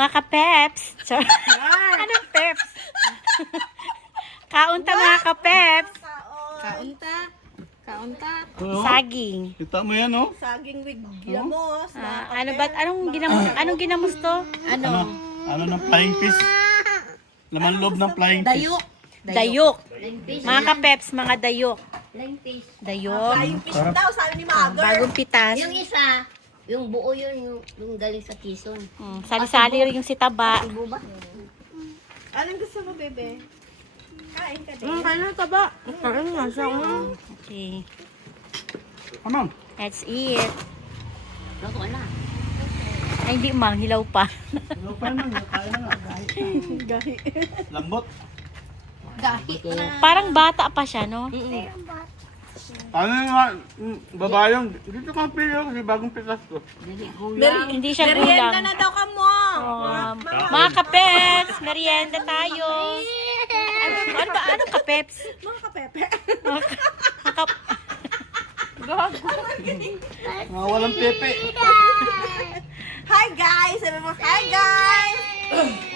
Mga ka-peps. Anong peps? Kaunta mga ka-peps. Kaunta. Kaunta. Saging. Kita mo yan, oh. Saging with gilamos. Ano ba? Anong ginamos to? Ano ng flying fish? Laman loob ng flying fish. Dayok. Dayok. Mga ka-peps, mga dayok. Lengfish. Dayok. Flying fish daw, sabi ni Mother. Bagong pitas. Yung isa, yung buo yun, yung galing sa Quezon. Sali-sali rin yung sitaba. Ibo ba? Anong gusto mo, bebe? Kain ka din. Kain na taba. Kain nga siya. Okay. Ano? Let's eat. Bago na. Ay, hindi mang. Hilaw pa. Ano pa naman? Kaya na nga. Gahi. Lambot. Gahi. Parang bata pa siya, no? Ano nga? Babayang. Dito kang pili kasi bagong pitas ko. Hindi siya Merienda gulang. na daw ka mo. Mga ka-peps, merienda tayo. Ano ba? Anong ka-peps? Mga kapepe. Mga ka- Mga walang pepe. Hi guys! Sabi mo, hi guys!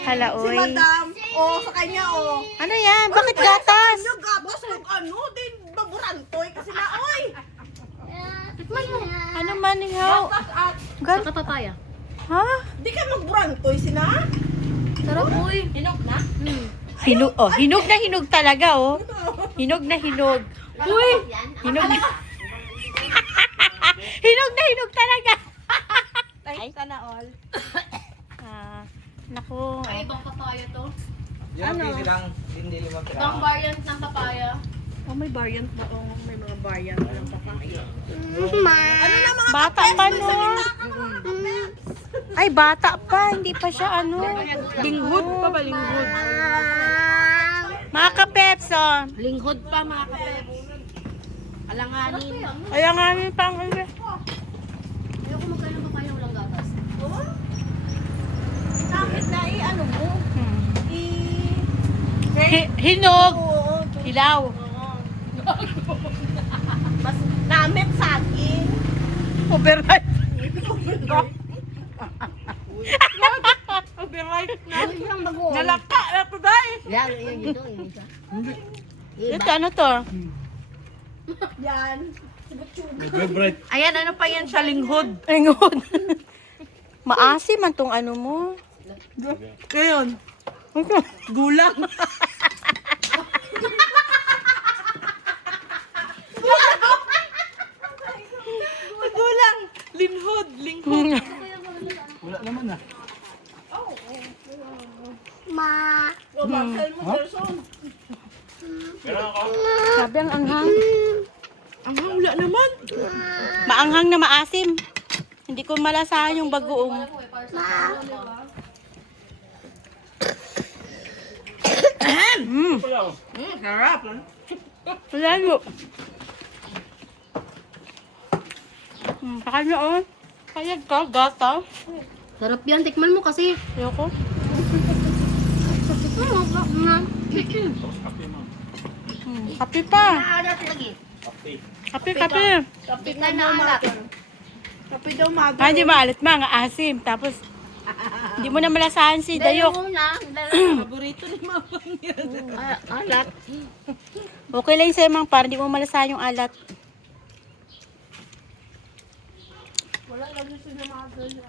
Hala, Si oy. Madam. Oh, sa kanya, oh. Ano yan? Bakit gatas? Yung gatas ng ano, din baburantoy kasi na, oy! Ano man ikaw? Saka papaya. Ha? Di ka magburantoy, sina? Sarap uy. Hinog na? Hinog na hinog talaga, oh. Hinog na hinog. Uy! Hinog na. Hinog na hinog talaga. Ay, sana all. Naku. Ay, ibang papaya to. Ano? Ibang variant ng papaya. Oh, may variant ba? Oh, may mga variant ng papaya. Ano na mga Bata pa, no? Ay, bata pa. Hindi pa siya, ano. linghod pa ba? Linghod. Mga ka-peps, oh. Linghod pa, mga kapep. Alanganin. Kaya nga rin pang... Ayoko magkain ng papaya walang gatas. Bakit na ano mo? Hinog. Oo. Hilaw. Mas namit saging. Overripe. Overripe na. Ano yung bago? Nalaka na to, day. Yan, yun dito. Yun isa. Ito, ano to? Yan. Bright. Ayan, ano pa yan sa linghod? Ayun. Maasim man tong ano mo. Ngayon, gulang. Gulang. Linghod. Linghod. Wala naman ah. O, Marcel mo, Gerson. Sabi ang anghang. Ang hula naman. Maanghang na maasim. Hindi ko malasahan yung bagoong. Sarap. Lalo. Kaya oh. Kaya ka, gata. Sarap yan. Tikman mo kasi. Ayoko. Kape pa. Naalat lagi. Kape, kape. Kape Hindi ka naalat. Kape daw, mother. Ah, di maalat mga asim. Tapos, hindi mo na malasahan si Dayok. Muna. Paborito ni mama niya. Alat. Okay lang sa'yo, mang, para hindi mo malasahan yung alat. Wala lang gusto niya mother niya.